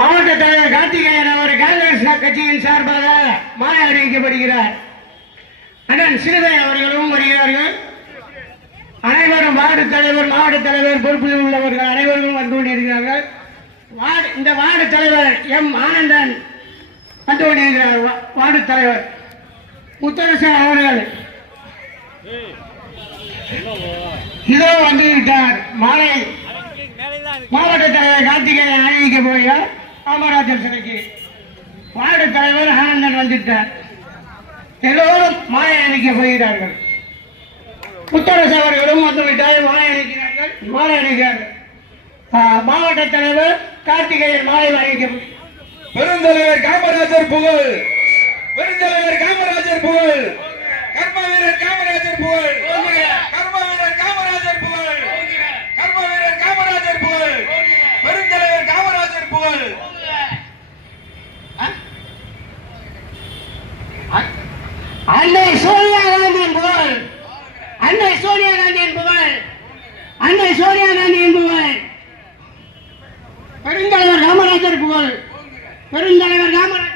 மாவட்ட தலைவர் கார்த்திகேயன் அவர் காங்கிரஸ் கட்சியின் சார்பாக மாலை அறிவிக்கப்படுகிறார் அண்ணன் சிறுதை அவர்களும் வருகிறார்கள். அனைவரும் வார்டு தலைவர் மாவட்ட தலைவர் பொறுப்பில் உள்ளவர்கள் அனைவரும் வந்து கொண்டிருக்கிறார்கள். வார்டு இந்த வார்டு தலைவர் எம் ஆனந்தன் வந்து கொண்டிருக்கிறார். வார்டு தலைவர் முத்தரசன் அவர்கள். இதோ வந்து விட்டார். மாலை மாவட்ட தலைவர் கார்த்திகேயன் அறிவிக்க போகிறார். காமராஜர் சிலைக்கு வார்டு தலைவர் ஆனந்தன் வந்துட்டார். எல்லோரும் மாலை அணிக்க போகிறார்கள். புத்தரசு அவர்களும் வந்துவிட்டால் மாலை அணிக்கிறார்கள் மாலை அணிக்கிறார்கள் மாவட்ட தலைவர் கார்த்திகேயன் மாலை அணிக்க பெருந்தலைவர் காமராஜர் புகழ். பெருந்தலைவர் காமராஜர் புகழ் கர்ம வீரர் காமராஜர் புகழ் கர்ம வீரர் காமராஜர் புகழ் கர்ம வீரர் காமராஜர் புகழ் பெருந்தலைவர் காமராஜர் புகழ் அன்னை சோனியா காந்தி புகழ். அன்னை சோனியா காந்தி புகழ். அன்னை சோனியா காந்தி புகழ். பெருந்தலைவர் காமராஜர் புகழ். பெருந்தலைவர் காமராஜர்